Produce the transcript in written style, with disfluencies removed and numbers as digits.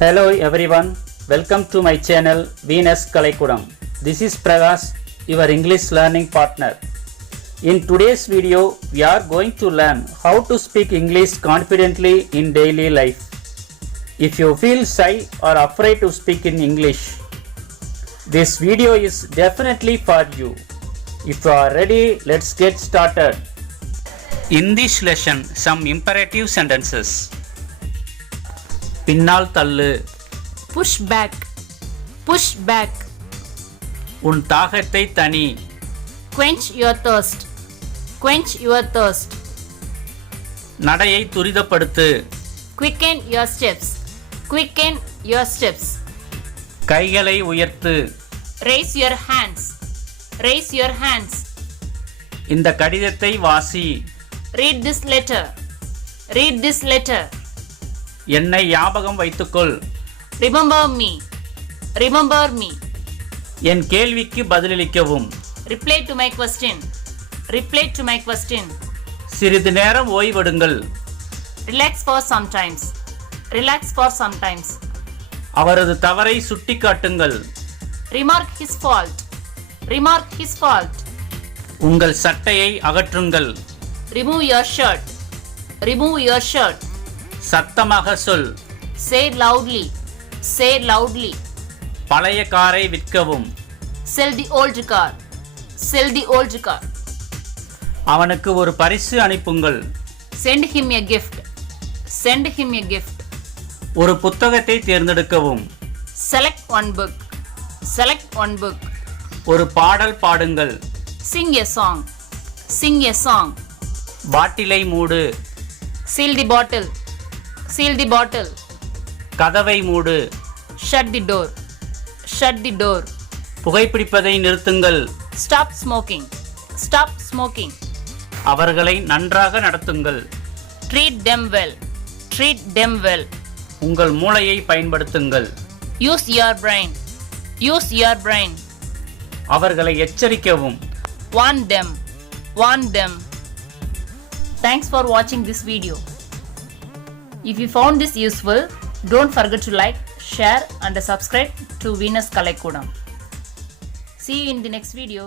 Hello everyone, welcome to my channel Venus Kalaikudam. This is Prakash, your English learning partner. In today's video, we are going to learn how to speak English confidently in daily life. If you feel shy or afraid to speak in English, this video is definitely for you. If you are ready, let's get started. In this lesson, some imperative sentences. பின்னால் தள்ளு. push back, push back. உன் தாகத்தை தணி. quench your thirst, quench your thirst. நடையை துரிதப்படுத்து. quicken your steps, quicken your steps. கைகளை உயர்த்து. raise your hands, raise your hands. இந்த கடிதத்தை வாசி. read this letter, read this letter. என்னை ஞாபகம் வைத்துக்கொள். remember me, remember me. என் கேள்விக்கு பதிலளிக்கவும். reply to my question, reply to my question. சிறிது நேரம் ஓய்வெடுங்கள். relax for sometimes, relax for sometimes. அவரது தவறை சுட்டிக்காட்டுங்கள். remark his fault, remark his fault. உங்கள் சட்டையை அகற்றுங்கள். remove your shirt, remove your shirt. சத்தமாக சொல். say loudly, say loudly. பழைய காரை விற்கவும். sell the old car, sell the old car. அவனுக்கு ஒரு பரிசு அனுப்புங்கள். send him a gift, send him a gift. ஒரு புத்தகத்தை தேர்ந்தெடுக்கவும். select one book, select one book. ஒரு பாடல் பாடுங்கள். sing a song, sing a song. பாட்டிலை மூடு. seal the bottle, seal the bottle. கதவை மூடு. shut the door, shut the door. புகைப்பிடிப்பதை நிறுத்துங்கள். stop smoking, stop smoking. அவர்களை நன்றாக நடத்துங்கள். treat them well, treat them well. உங்கள் மூளையை பயன்படுத்துங்கள். use your brain, use your brain. அவர்களை எச்சரிக்கவும். warn them, warn them. Thanks for watching this video. If you found this useful, don't forget to like, share and subscribe to Venus Kalaikudam. See you in the next video.